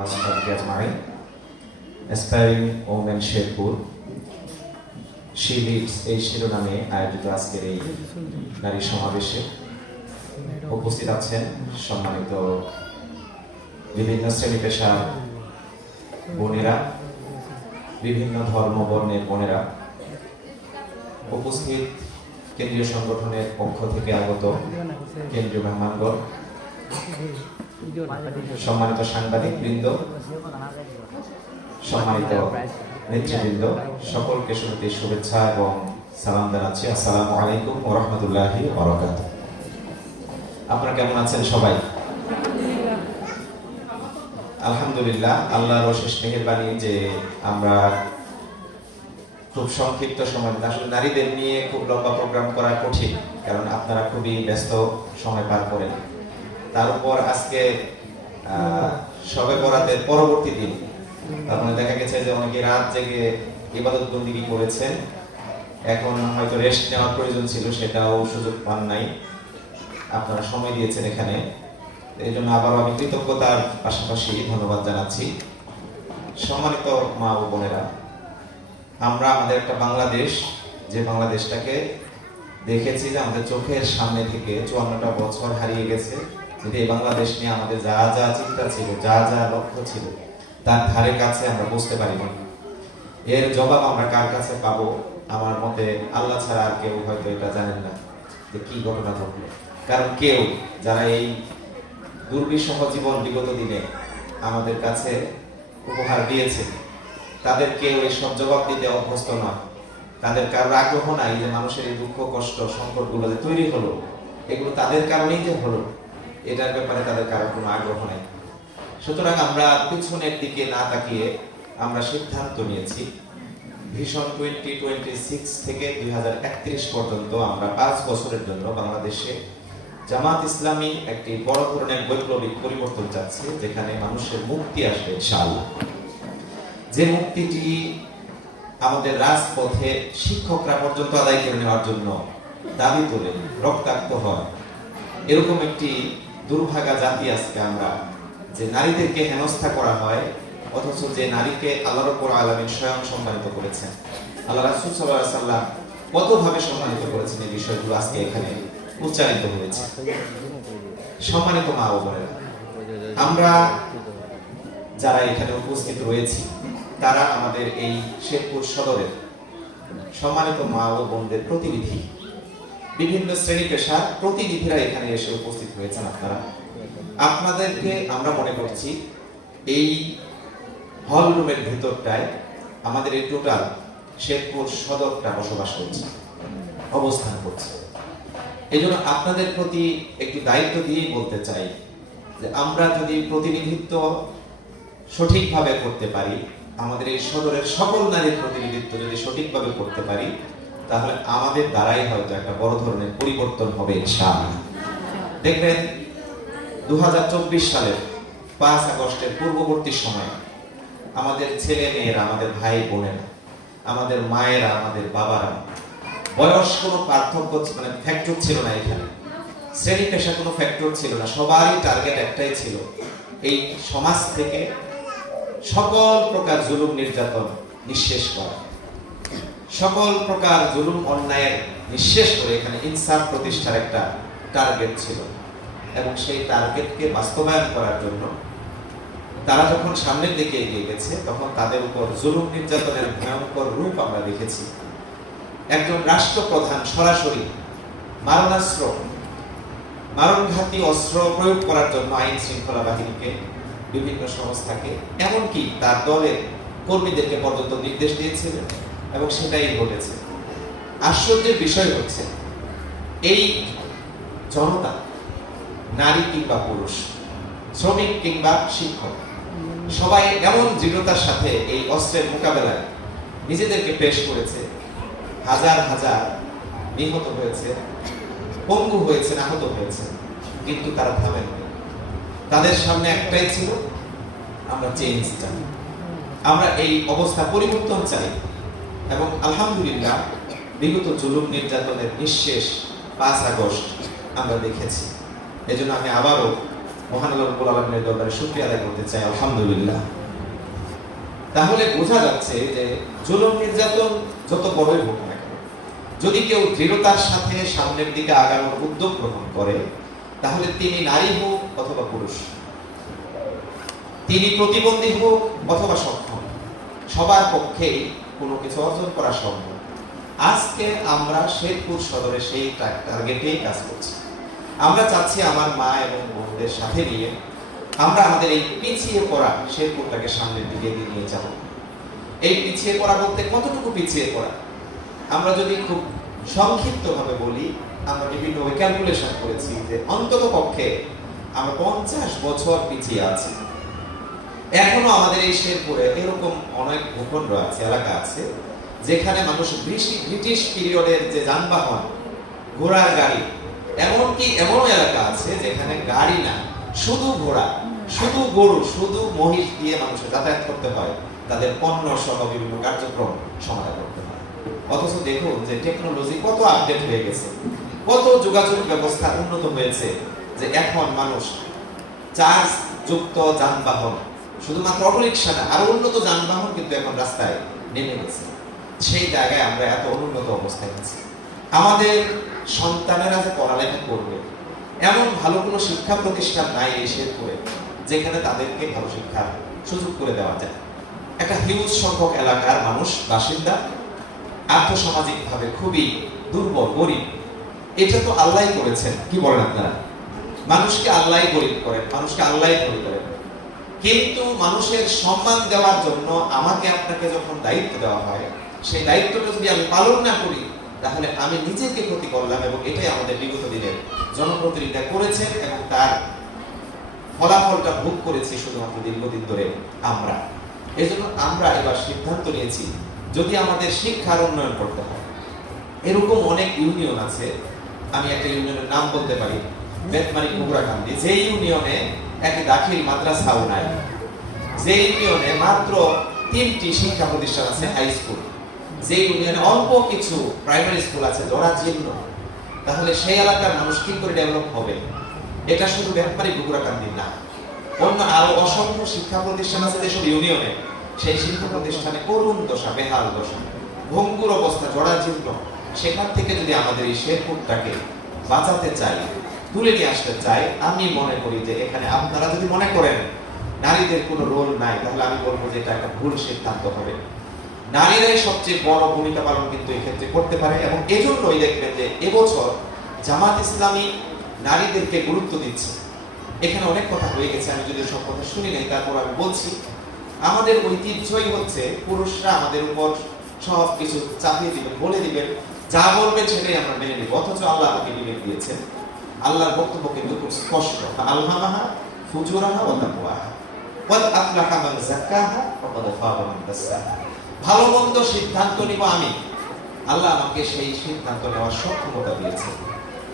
Ajma'in, aspiring women Sherpur she leads এই শিরোনামে আয়োজিত আজকের এই নারী সমাবেশে উপস্থিত আছেন সম্মানিত বিভিন্ন শ্রেণী পেশার বোনেরা, বিভিন্ন ধর্ম বর্ণের বোনেরা, উপস্থিত কেন্দ্রীয় সংগঠনের পক্ষ থেকে আগত কেন্দ্রীয় মেহমানগণ, সম্মানিত সাংবাদিক বৃন্দ, সম্মানিত নেতৃবৃন্দ, সকলকে শুরুতে শুভেচ্ছা এবং সালাম জানাচ্ছি। আসসালামু আলাইকুম ওয়া রাহমাতুল্লাহি ওয়া বারাকাতুহু। আপনারা কেমন আছেন সবাই? আলহামদুলিল্লাহ, আল্লাহর অশেষ মেহেরবানি যে আমরা খুব সংক্ষিপ্ত সময়, আসলে নারীদের নিয়ে খুব লম্বা প্রোগ্রাম করা কঠিন, কারণ আপনারা খুবই ব্যস্ত সময় পার করেন। তার উপর আজকে শবে বরাতের পরবর্তী দিন, তার মানে দেখা গেছে যে অনেকে রাত জেগে ইবাদত বন্দেগী করেছেন, এখন হয়তো রেস্ট নেওয়ার প্রয়োজন ছিল, সেটাও সুযোগ পান নাই। আপনারা সময় দিয়েছেন এখানে, এই জন্য আবারও আমি কৃতজ্ঞতার পাশাপাশি ধন্যবাদ জানাচ্ছি। সম্মানিত মা ও বোনেরা, আমরা আমাদের একটা বাংলাদেশ, যে বাংলাদেশটাকে দেখেছি যে আমাদের চোখের সামনে থেকে 54টা বছর হারিয়ে গেছে, কিন্তু এই বাংলাদেশ নিয়ে আমাদের যা যা চিন্তা ছিল, যা যা লক্ষ্য ছিল, তার ধারে কাছে আমরা বুঝতে পারিনি। এর জবাব আমরা কার কাছে পাবো? আমার মতে আল্লাহ ছাড়া আর কেউ হয়তো এটা জানেন না যে কি ঘটনা ঘটলো। কারণ কেউ যারা এই দুর্বিষহ জীবন বিগত দিনে আমাদের কাছে উপহার দিয়েছে, তাদের কেউ এই সব জবাব দিতে অভ্যস্ত নয়। তাদের কারোর আগ্রহ নাই যে মানুষের এই দুঃখ কষ্ট সংকটগুলো যে তৈরি হলো, এগুলো তাদের কারণেই যে হলো, এটার ব্যাপারে তাদের কারোর কোনো আগ্রহ নাই। সুতরাং আমরা পিছনের দিকে না তাকিয়ে আমরা সিদ্ধান্ত নিয়েছি ভিশন 2026 থেকে 2031 পর্যন্ত আমরা 5 বছরের জন্য বাংলাদেশে জামাত ইসলামী একটি বড় ধরনের বৈপ্লবিক পরিবর্তন চাচ্ছে, যেখানে মানুষের মুক্তি আসবে ইনশাআল্লাহ। যে মুক্তিটি আমাদের রাজপথে শিক্ষকরা পর্যন্ত আদায় করে নেওয়ার জন্য দাবি তোলে, রক্তাক্ত হয়, এরকম একটি দুর্ভাগা জাতি আজকে আমরা, যে নারীদেরকে হেনস্থা করা হয়, অথচ যে নারীকে আল্লাহ রাব্বুল আলামিন স্বয়ং সম্মানিত করেছেন, আল্লাহ রাসূল সাল্লাল্লাহু আলাইহি ওয়াসাল্লাম কতভাবে সম্মানিত করেছেন, এই বিষয়গুলো আজকে এখানে উচ্চারিত হয়েছে। সম্মানিত মা ও বোনেরা, আমরা যারা এখানে উপস্থিত রয়েছি তারা আমাদের এই শেরপুর সদরের সম্মানিত মা ও বোনদের প্রতিনিধি, বিভিন্ন শ্রেণী পেশার প্রতিনিধিরা এখানে এসে উপস্থিত হয়েছেন। আপনাদেরকে আমরা মনে করছি এই হল রুমের ভেতরটায় আমাদের এই টোটাল শেরপুর সদরটা বসবাস করছে, অবস্থান করছে। এই জন্য আপনাদের প্রতি একটু দায়িত্ব দিয়েই বলতে চাই যে আমরা যদি প্রতিনিধিত্ব সঠিকভাবে করতে পারি, আমাদের এই সদরের সকল নারীর প্রতিনিধিত্ব যদি সঠিকভাবে করতে পারি, তাহলে আমাদের দ্বারাই হয়তো একটা বড় ধরনের পরিবর্তন হবে ইনশাআল্লাহ। দেখবেন 2024 সালের 5 আগস্টের পূর্ববর্তী সময়ে আমাদের ছেলে মেয়েরা, আমাদের ভাই বোনেরা, আমাদের মায়েরা, আমাদের বাবারা, বয়স কোনো পার্থক্য মানে ফ্যাক্টর ছিল না, এখানে শ্রেণী পেশা কোনো ফ্যাক্টর ছিল না, সবারই টার্গেট একটাই ছিল, এই সমাজ থেকে সকল প্রকার জুলুম নির্যাতন নিঃশেষ করা, সকল প্রকার জুলুম অন্যায়ের নিঃশেষ করে এখানে ইনসাফ প্রতিষ্ঠার একটা টার্গেট ছিল। এবং সেই টার্গেটকে বাস্তবায়ন করার জন্য তারা যখন সামনের দিকে এগিয়ে গেছে, তখন তাদের উপর জুলুম নির্যাতনের ভয়ঙ্কর রূপ আমরা দেখেছি। একজন রাষ্ট্রপ্রধান সরাসরি মারণাস্ত্র, মারণঘাতী অস্ত্র প্রয়োগ করার জন্য আইন শৃঙ্খলা বাহিনীকে, বিভিন্ন সংস্থাকে, এমনকি তার দলের কর্মীদেরকে পর্যন্ত নির্দেশ দিয়েছিলেন, এবং সেটাই ঘটেছে। আশ্চর্যের বিষয় হচ্ছে এই জনতা, নারী কিংবা পুরুষ, শ্রমিক কিংবা শিক্ষক, সবাই এমন দৃঢ়তার সাথে এই অস্ত্রের মোকাবেলায় নিজেদেরকে পেশ করেছে। হাজার হাজার নিহত হয়েছে, পঙ্গু হয়েছে, আহত হয়েছে, কিন্তু তারা থামেনি। তাদের সামনে একটাই ছিল, আমরা চেঞ্জ চাই, আমরা এই অবস্থা পরিবর্তন চাই। এবং আলহামদুলিল্লাহ, বিগত জুলুম নির্যাতনের নিঃশেষ 5 আগস্ট আমরা দেখেছি। এজন্য আমি আবারও মহান আল্লাহ রাব্বুল আলামিনের দরবারে শুকরিয়া আদায় করতে চাই, আলহামদুলিল্লাহ। তাহলে বোঝা যাচ্ছে যে জুলুম নির্যাতন যত বড়ই হোক না কেন, যদি কেউ দৃঢ়তার সাথে সামনের দিকে আগানোর উদ্যোগ গ্রহণ করে, তাহলে তিনি নারী হোক অথবা পুরুষ, তিনি প্রতিবন্ধী হোক অথবা সক্ষম, সবার পক্ষেই কোনো কিছু অর্জন করা সম্ভব। আজকে আমরা শেরপুর সদরে সেই টার্গেটেই কাজ করছি। আমরা চাচ্ছি আমার মা এবং বোনদের সাথে নিয়ে আমরা আমাদের এই পিছিয়ে পড়া শেরপুরটাকে সামনের দিকে এগিয়ে নিয়ে যাব। এই পিছিয়ে পড়া বলতে কতটুকু পিছিয়ে পড়া, আমরা যদি খুব সংক্ষিপ্ত ভাবে বলি, আমরা বিভিন্ন ক্যালকুলেশন করেছি যে অন্তত পক্ষে আমরা 50 বছর পিছিয়ে আছি। এখনো আমাদের এই শেরপুরে এরকম অনেক ভূখণ্ড আছে, এলাকা আছে, যেখানে মানুষ ব্রিটিশ পিরিয়ডের যে যানবাহন, ঘোড়ার গাড়ি, এমনকি এমন এলাকা আছে যেখানে গাড়ি না, শুধু ঘোড়া, শুধু গরু, শুধু মহিষ দিয়ে মানুষের যাতায়াত করতে হয়, তাদের পণ্য সহ বিভিন্ন কার্যক্রম সমাধান করতে হয়। অথচ দেখুন যে টেকনোলজি কত আপডেট হয়ে গেছে, কত যোগাযোগ ব্যবস্থা উন্নত হয়েছে, যে এখন মানুষ চার্জ যুক্ত যানবাহন, শুধুমাত্র অটোরিকশা না, আরো উন্নত যানবাহন কিন্তু এখন রাস্তায় নেমে গেছে। সেই জায়গায় আমরা এত অনুন্নত অবস্থায় আছি। আমাদের সন্তানেরা যে পড়ালেখা করবে, এমন ভালো কোনো শিক্ষা প্রতিষ্ঠান নাই এই শেরপুরে যেখানে তাদেরকে ভালো শিক্ষার সুযোগ করে দেওয়া যায়। একটা হিউজ সংখ্যক এলাকার মানুষ, বাসিন্দা আর্থসামাজিক ভাবে খুবই দুর্বল, গরিব। এটা তো আল্লাহই করেছেন, কি বলেন আপনারা? মানুষকে আল্লাহই গরিব করেন, মানুষকে আল্লাহই ধনী করেন। কিন্তু মানুষের সম্মান দেওয়ার জন্য আমাকে আপনাকে যখন দায়িত্ব দেওয়া হয়, সেই দায়িত্বটা যদি আমি পালন না করি, তাহলে আমি নিজেকে ক্ষতি করলাম। এবং এটাই আমাদের বিগত দিনের জনপ্রতিনিধিরা করেছেন এবং তার ফলাফলটা ভোগ করেছি শুধুমাত্র দীর্ঘদিন ধরে আমরা। এই জন্য আমরা এবার সিদ্ধান্ত নিয়েছি, যদি আমাদের শিক্ষার উন্নয়ন করতে হয়, এরকম অনেক ইউনিয়ন আছে, আমি একটা ইউনিয়নের নাম বলতে পারি, বেতমারি কুবরাকান্দি, যে ইউনিয়নে একটি দাখিল মাদ্রাসাও নাই, যে ইউনিয়নে মাত্র 3টি শিক্ষা প্রতিষ্ঠান আছে, হাই স্কুল, যে ইউনিয়নে অল্প কিছু প্রাইমারি স্কুল আছে, জরাজীর্ণ, তাহলে সেই এলাকার মানুষ কি করে ডেভেলপ হবে? এটা শুধু বেতমারি কুবরাকান্দি না, অন্য আরো অসংখ্য শিক্ষা প্রতিষ্ঠান আছে যেসব ইউনিয়নে, সেই শিক্ষা প্রতিষ্ঠানে করুণ দশা, বেহাল দশা, ভঙ্গুর অবস্থা, জরাজীর্ণ। সেখান থেকে যদি আমাদের এই শেরপুরটাকে বাঁচাতে চাই, তুলে নিয়ে আসতে চাই, আমি মনে করি যে এখানে আপনারা যদি মনে করেন নারীদের কোনো রোল নাই, তাহলে আমি বলবো যে এটা একটা ভুল সিদ্ধান্ত হবে। নারীরাই সবচেয়ে বড় ভূমিকা পালন কিন্তু এক্ষেত্রে করতে পারে। এবং এজন্যই দেখবেন যে এবছর জামাত ইসলামী নারীদেরকে গুরুত্ব দিচ্ছে। এখানে অনেক কথা হয়ে গেছে, আমি যদি সব কথা শুনি নাই, তারপর আমি বলছি, আমাদের ঐতিহ্যই হচ্ছে পুরুষরা আমাদের উপর সব কিছু চাপিয়ে দিবেন, বলে দিবেন, যা বলবেন সেটাই আমরা মেনে নিব। অথচ আল্লাহ আমাকে বিবেক দিয়েছেন। আল্লাহর বক্তব্য কিন্তু খুব স্পষ্ট, আলহামাহা ফুজুরাহা ওয়া তাকওয়াহা ওয়া আফলাহা মান যাক্কাহা ওয়া ক্বাদ ফাবা মান দাসসাহা। ভালো মন্দ সিদ্ধান্ত নিব আমি, আল্লাহ আমাকে সেই সিদ্ধান্ত নেওয়ার সক্ষমতা দিয়েছেন।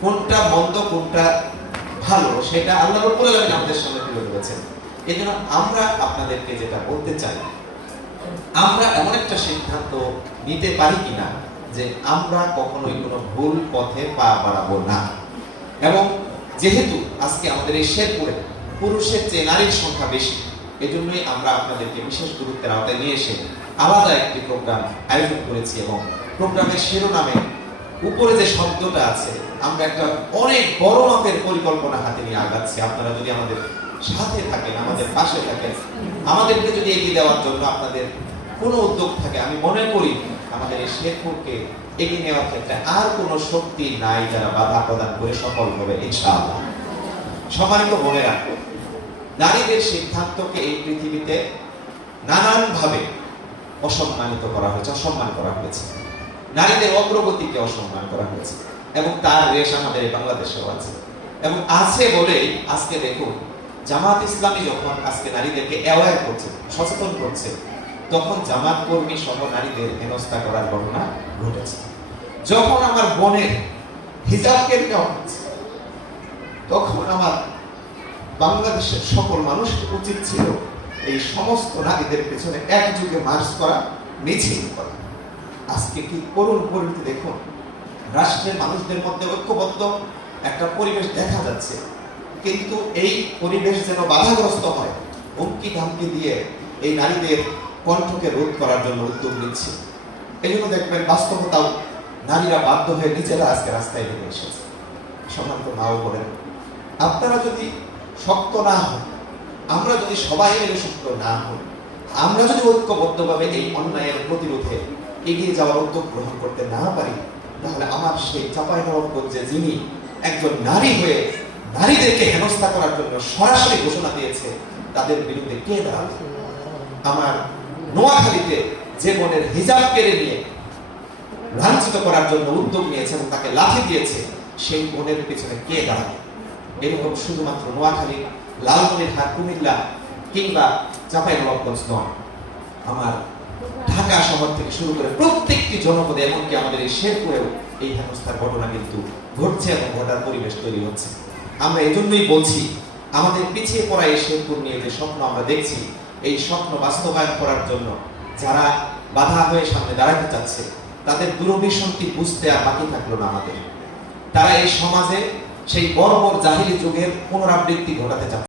কোনটা মন্দ কোনটা ভালো সেটা আল্লাহ রাব্বুল আলামিন আমাদের সামনে তুলে ধরেছেন। এজন্য আমরা আপনাদেরকে যেটা বলতে চাই, আমরা এমন একটা সিদ্ধান্ত নিতে পারি কিনা যে আমরা কখনোই কোনো ভুল পথে পা বাড়াবো না। এবং যেহেতু আজকে আমাদের এই শেরপুরে পুরুষের চেয়ে নারীর সংখ্যা বেশি, এজন্যই আমরা আপনাদেরকে বিশেষ গুরুত্বের আওতায় নিয়ে এসে আলাদা একটি প্রোগ্রাম আয়োজন করেছি। এবং প্রোগ্রামের শিরোনামে উপরে যে শব্দটা আছে, আমরা একটা অনেক বড় মাপের পরিকল্পনা হাতে নিয়ে আগাচ্ছি। আপনারা যদি আমাদের সাথে থাকেন, আমাদের পাশে থাকেন, আমাদেরকে যদি এগিয়ে দেওয়ার জন্য আপনাদের কোনো উদ্যোগ থাকে, আমি মনে করি আমাদের এই শেরপুরকে এগিয়ে নেওয়ার ক্ষেত্রে আর কোনো শক্তি নাই যারা বাধা প্রদান করে সফল হবে ইনশাআল্লাহ। সম্মানিত বোনেরা, নারীদের সিদ্ধান্তকে এই পৃথিবীতে নানানভাবে অসম্মানিত করা হয়েছে, অসম্মান করা হয়েছে, নারীদের অগ্রগতিকে অসম্মান করা হয়েছে, এবং তার রেশ আমাদের এই বাংলাদেশেও আছে। এবং আছে বলেই আজকে দেখুন, জামাত ইসলামী যখন আজকে নারীদেরকে অ্যাওয়্যার করছে, সচেতন করছে, তখন জামাত কর্মী সহ নারীদের হেনস্থা করার ঘটনা ঘটেছে। যখন আমার বোনের হিজাব কেড়ে নেওয়া হচ্ছে, তখন আমার বাংলাদেশের সকল মানুষের উচিত ছিল এই সমস্ত নারীদের পেছনে একযোগে মার্চ করা, মিছিল করা। আজকে কি করুণ পরিণতি দেখুন, রাষ্ট্রের মানুষদের মধ্যে ঐক্যবদ্ধ একটা পরিবেশ দেখা যাচ্ছে, কিন্তু এই পরিবেশ যেন বাধাগ্রস্ত হয়, হুমকি ধামকি দিয়ে এই নারীদের কণ্ঠকে রোধ করার জন্য উদ্যোগ নিচ্ছে। এই জন্য দেখবেন বাস্তবতাও নারীরা বাধ্য হয়ে নিজেরা আজকে রাস্তায় নেমে এসেছে। সম্মানিত মাও বলেন, আপনারা যদি শক্ত না হন, আমরা যদি সবাই মিলে শক্ত না হই, আমরা যদি ঐক্যবদ্ধভাবে এই অন্যায়ের প্রতিরোধে এগিয়ে যাওয়ার উদ্যোগ গ্রহণ করতে না পারি, তাহলে আমার সেই চাঁপাইনবাবগঞ্জে যিনি একজন নারী হয়ে নারীদেরকে হেনস্থা করার জন্য সরাসরি ঘোষণা দিয়েছে, তাদের বিরুদ্ধে কে দাঁড়াবে? আমার নোয়াখালীতে যে বোনের হিজাব কেড়ে নিয়ে লাঞ্ছিত করার জন্য উদ্যোগ নিয়েছে এবং তাকে লাথি দিয়েছে, সেই বোনের পিছনে কে দাঁড়াবে? এরকম শুধুমাত্র নোয়াখালী, লালমনিরহাট, কুমিল্লা কিংবা চাঁপাইনবাবগঞ্জ নয়, আমার ঢাকা শহর থেকে শুরু করে প্রত্যেকটি জনপদে, এমনকি আমাদের এই শেরপুরেও এই হেনস্থার ঘটনা কিন্তু ঘটছে এবং ঘটার পরিবেশ তৈরি হচ্ছে। আমরা এজন্যই বলছি, আমাদের পিছিয়ে পড়া এই শেরপুর নিয়ে যে স্বপ্ন আমরা দেখছি, এই স্বপ্ন বাস্তবায়ন করার জন্য যারা বাধা হয়ে সামনে দাঁড়াতে চাচ্ছে, তাদের দুরভিসন্ধি বুঝতে আর বাকি থাকলো না আমাদের। তারা এই সমাজে সেই বর্বর জাহিলি যুগের পুনরাবৃত্তি ঘটাতে চাচ্ছে।